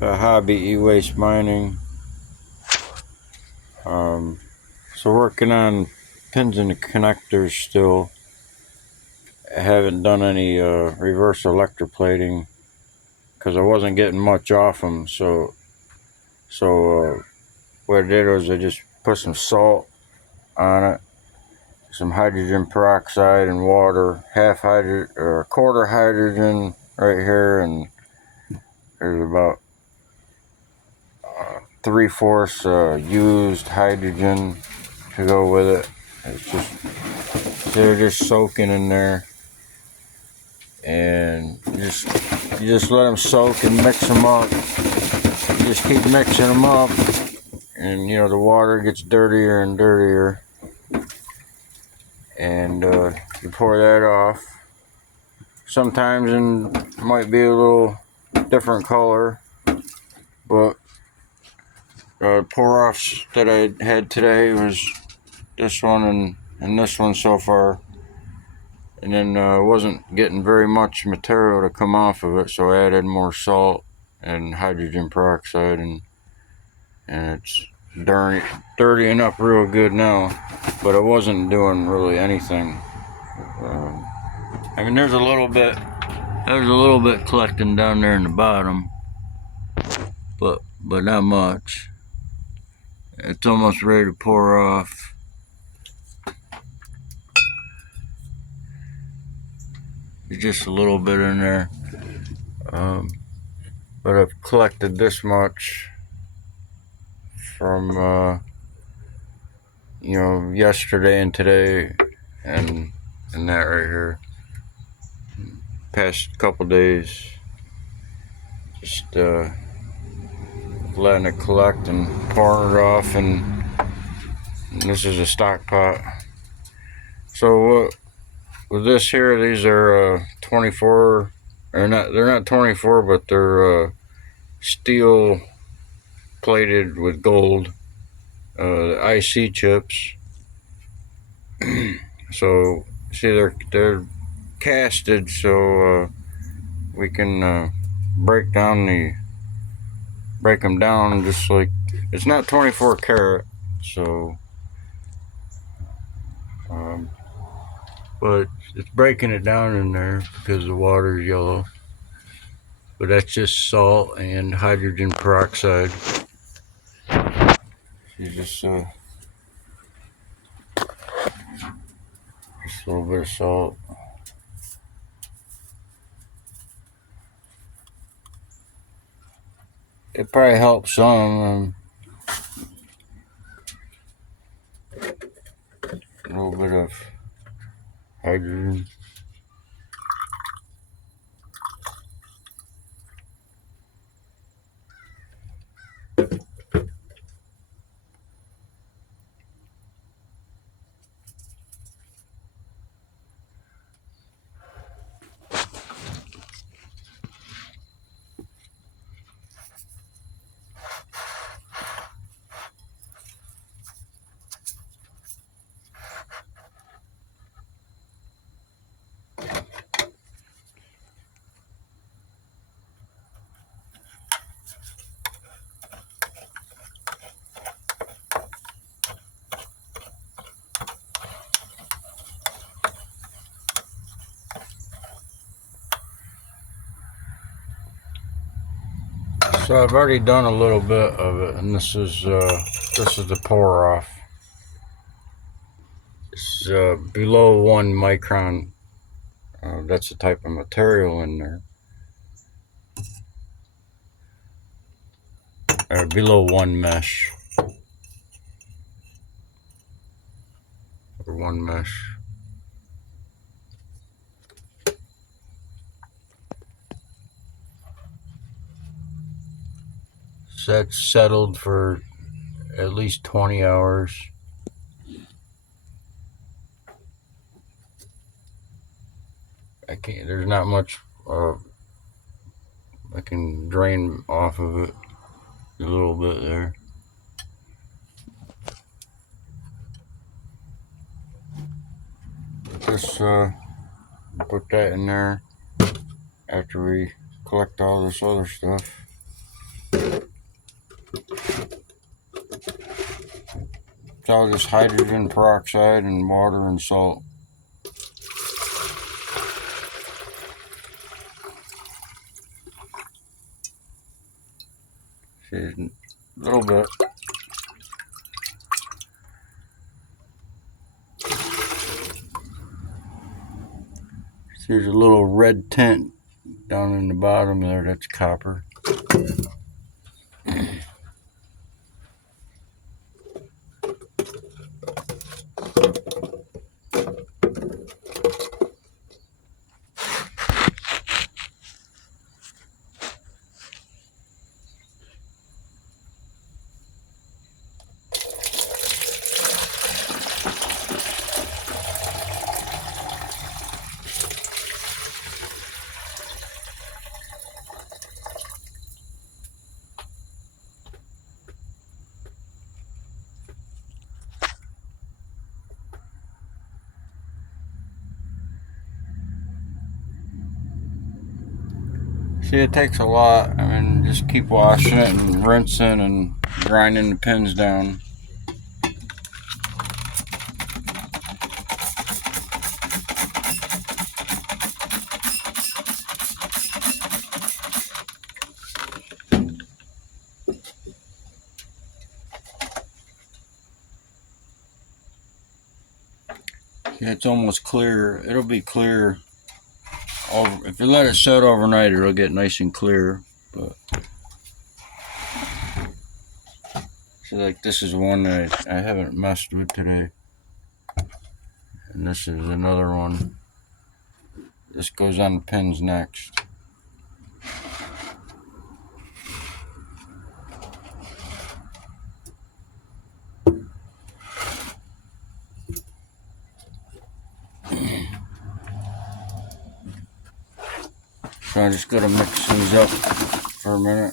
Hobby e-waste mining. So working on pins and connectors still. I haven't done any reverse electroplating because I wasn't getting much off them. So what I did was I just put some salt on it, some hydrogen peroxide and water, half hydrogen or a quarter hydrogen right here, and there's about 3/4 used hydrogen to go with it. It's just they're just soaking in there, and you just let them soak and mix them up. You just keep mixing them up, and the water gets dirtier and dirtier, and you pour that off. Sometimes it might be a little different color, but pour offs that I had today was this one and this one so far. And then wasn't getting very much material to come off of it, so I added more salt and hydrogen peroxide, and it's dirtying up real good now. But it wasn't doing really anything. I mean, there's a little bit collecting down there in the bottom, but not much. It's almost ready to pour off. There's just a little bit in there. But I've collected this much from yesterday and today, and that right here. Past couple days, just letting it collect and pouring it off, and this is a stock pot. So with this here, these are 24, or not? They're not 24, but they're steel plated with gold, IC chips. So see, they're casted, so we can break them down just like it's not 24 karat, so but it's breaking it down in there because the water is yellow. But that's just salt and hydrogen peroxide. You just a little bit of salt. It probably helps some. A little bit of hydrogen. So I've already done a little bit of it, and this is the pour off. It's below 1 micron. That's the type of material in there. Or below 1 mesh. Or 1 mesh. So that's settled for at least 20 hours. There's not much I can drain off of it. A little bit there. Just put that in there after we collect all this other stuff. It's all just hydrogen peroxide and water and salt. See, a little bit. See, there's a little red tint down in the bottom there. That's copper. See, it takes a lot. I mean, just keep washing it and rinsing and grinding the pins down. See, it's almost clear. It'll be clear. If you let it set overnight, it'll get nice and clear. But so, like, this is one that I haven't messed with today, and this is another one. This goes on the pins next. So I just gotta mix these up for a minute.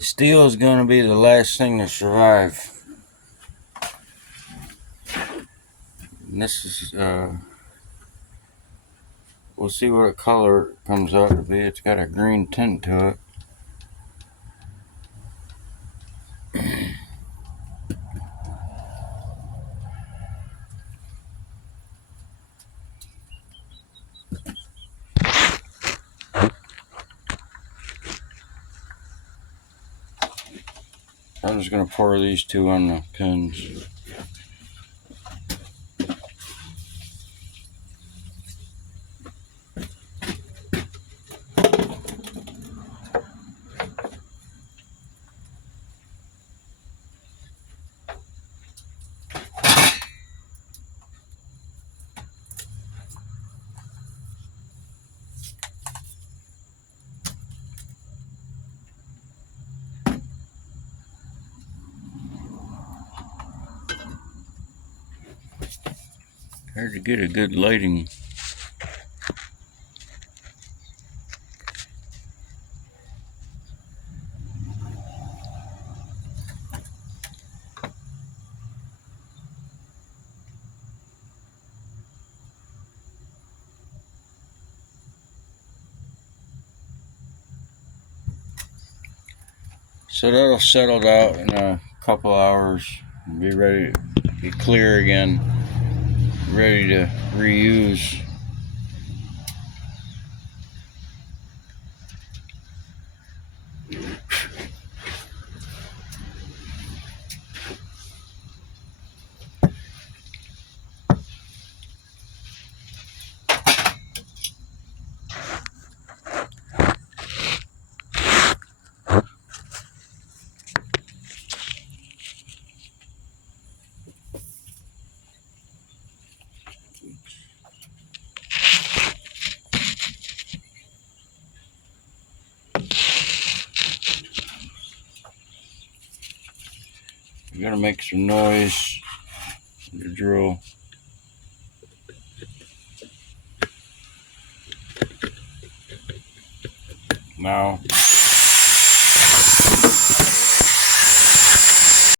Steel is going to be the last thing to survive. And this is, we'll see what color it comes out to be. It's got a green tint to it. I'm just going to pour these two on the pins. Hard to get a good lighting. So that'll settle out in a couple hours. Be ready to be clear again, ready to reuse. You gotta make some noise with your drill. Now